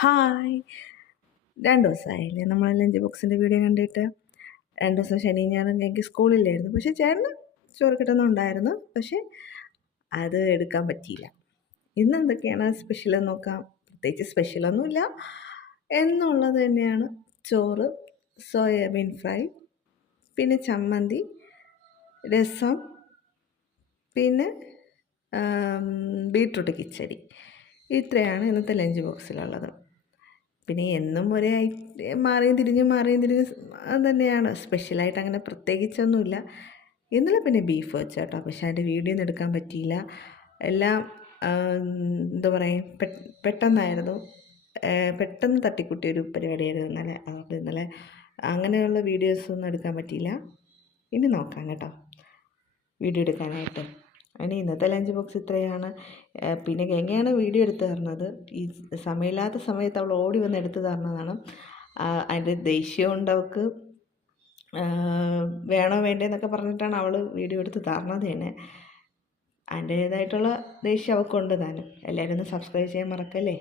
Hi! 2 ദിവസമായില്ലേ നമ്മൾ lunch ബോക്സിൻ്റെ video കണ്ടിട്ട്. 2 ദിവസം ശനിയും ഞായറും എനിക്ക് സ്കൂളില്ലായിരുന്നു. പക്ഷേ ചേട്ടന് ചോറ് കിട്ടുന്നുണ്ടായിരുന്നു. പക്ഷേ അത് എടുക്കാൻ പറ്റിയില്ല. ഇന്ന് എന്തൊക്കെയാണ് സ്പെഷ്യലെന്ന് നോക്കാം. പ്രത്യേകിച്ച് സ്പെഷ്യലൊന്നുമില്ല എന്നുള്ളത് തന്നെയാണ്. ചോറ്, സോയാബീൻ ഫ്രൈ, പിന്നെ ചമ്മന്തി, രസം, പിന്നെ ബീട്രൂട്ട് കിച്ചടി. ഇത്രയാണ് ഇന്നത്തെ ലഞ്ച് ബോക്സിലുള്ളത്. പിന്നെ എന്നും ഒരേ മാറിയും തിരിഞ്ഞും അത് തന്നെയാണ്. സ്പെഷ്യലായിട്ട് അങ്ങനെ പ്രത്യേകിച്ചൊന്നുമില്ല. ഇന്നലെ പിന്നെ ബീഫ് വെച്ചു കേട്ടോ. പക്ഷേ അതിൻ്റെ വീഡിയോ ഒന്നും എടുക്കാൻ പറ്റിയില്ല. എല്ലാം എന്താ പറയുക, പെട്ടെന്നായിരുന്നു. പെട്ടെന്ന് തട്ടിക്കൂട്ടിയൊരു പരിപാടിയായിരുന്നു ഇന്നലെ. അതുകൊണ്ട് ഇന്നലെ അങ്ങനെയുള്ള വീഡിയോസൊന്നും എടുക്കാൻ പറ്റിയില്ല. ഇനി നോക്കാം കേട്ടോ വീഡിയോ എടുക്കാനായിട്ട്. അതിന് ഇന്നത്തെ ലഞ്ച് ബോക്സ് ഇത്രയാണ്. പിന്നെ ഗംഗയാണ് വീഡിയോ എടുത്ത് തരുന്നത്. ഈ സമയമില്ലാത്ത സമയത്ത് അവൾ ഓടി വന്ന് എടുത്ത് തരുന്നതാണ്. അതിൻ്റെ ദേഷ്യമുണ്ട് അവൾക്ക്. വേണോ വേണ്ടേന്നൊക്കെ പറഞ്ഞിട്ടാണ് അവൾ വീഡിയോ എടുത്ത് തരണത് തന്നെ. അതിൻ്റേതായിട്ടുള്ള ദേഷ്യം അവൾക്കുണ്ട് താനും. എല്ലാവരും ഒന്ന് സബ്സ്ക്രൈബ് ചെയ്യാൻ മറക്കല്ലേ.